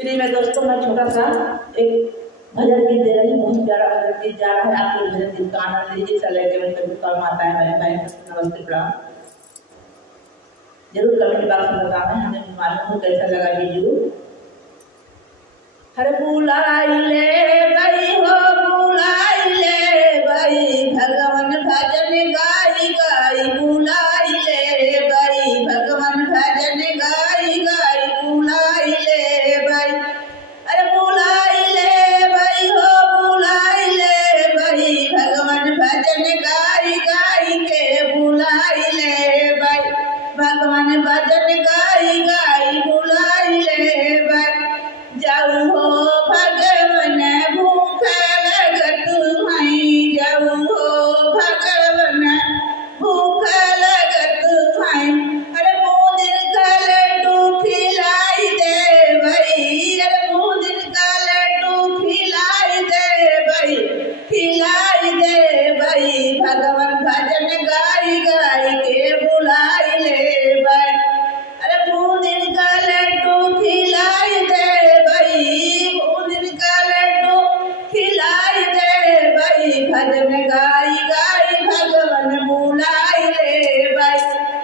Free में दोस्तों मैं छोटा सा एक भजन गीत दे रही हूँ। बहुत प्यारा भजन गीत जा रहा है। आप लोग भजन गीत का आनंद लीजिए। चले गए कभी काम आता है मेरे भाई। नमस्ते प्रणाम। जरूर कमेंट बॉक्स में बताना, हमें मालूम हो कैसा लगा वीडियो। हर बुलाई ले गई हो, बुलाई ले गई भगवान भजन गाई गाई, बुलाई ले गई भगवान भजन गाई गाई, बुलाई ले गई। अरे बुलाई ले गई हो, बुलाई ले गई भगवान भजन गाई गाई के, बुलाई ले गई भगवान भजन गाई गाई, बुलाई ले गई। जाऊ हो भगवन भूख लगत हई, जाऊ हो भगवन भूख लगत हई। अरे मुदिन का लड्डू खिलाई दे भई, अरे मुदिन का लड्डू खिलाई दे भई, खिलाई दे भई भगवान भजन गाई गाई के, बुलाई ले भई। अरे मुदिन का लड्डू खिलाई दे भजन गाई गाई भगवन बुलाई ले बाई,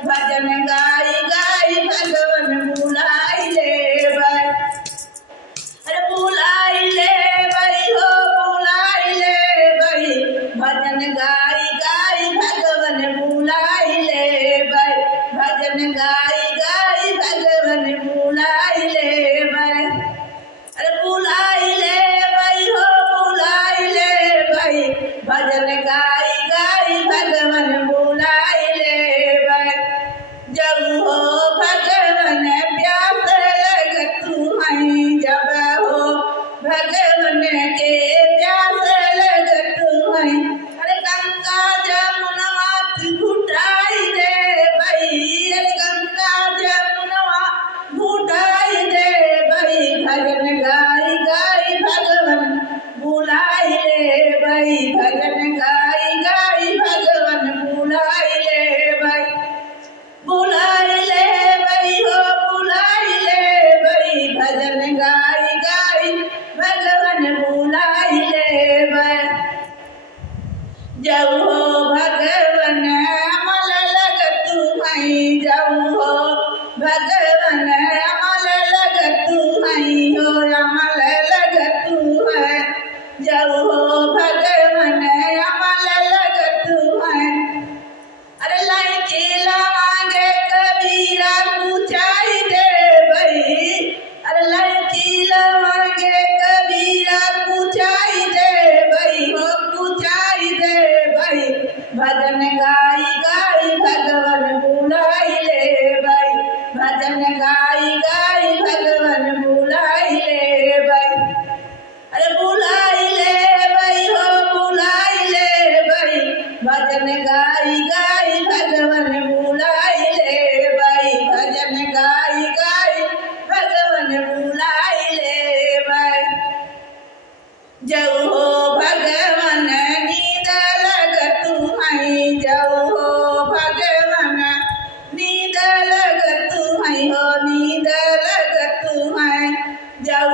भजन गाई गाई भगवन बुलाई ले बाई। अरे बुलाई ले बाई हो, बुलाई ले बाई भजन गाई गाई भगवन बुलाई ले बाई, भजन गाई गाई भगवन बुलाई ले बाई। अरे बुलाई ले बाई हो, बुलाई ले बाई भजन गाई गाई भगवन बुलाई ले बाई। जब हो भगवन प्यास लगत हई, जब हो भगवन के प्यास लगत हई। अरे गंगा जमुनवा घुटाई दे भई, अरे गंगा जमुनवा घुटाई दे भई भजन गाई गाई भगवन बुलाई ले भई, भजन गाई गाई भगवन बुलाई ले भई, बुलाई ले भई हो, बुलाई ले भई भजन गाई गाई भगवन बुलाई ले भई। जब हो भगवन अमल लगत हई, जब हो भगवन अमल लगत हई हो, अमल लगत है। जब हो भगवन अमल लगत है। अरे लाइची लवांगे कबीरा पूछाई दे भई, अरे लाइची लवांगे कबीरा पूछाई दे भई हो, पूछाई दे भई भजन गाई गाई भगवन बुलाई ले भई, भजन गाई गाई भगवन बुलाई ले भई। अरे बुलाई ले भई हो, बुलाई ले भई भजन गाई गाई भगवन बुलाई ले भई, भजन गाई गाई भगवन बुलाई ले भई। जब हो भगवन नींद लगत हई, जब हो भगवन नींद लगत हई हो, नींद लगत हई। जब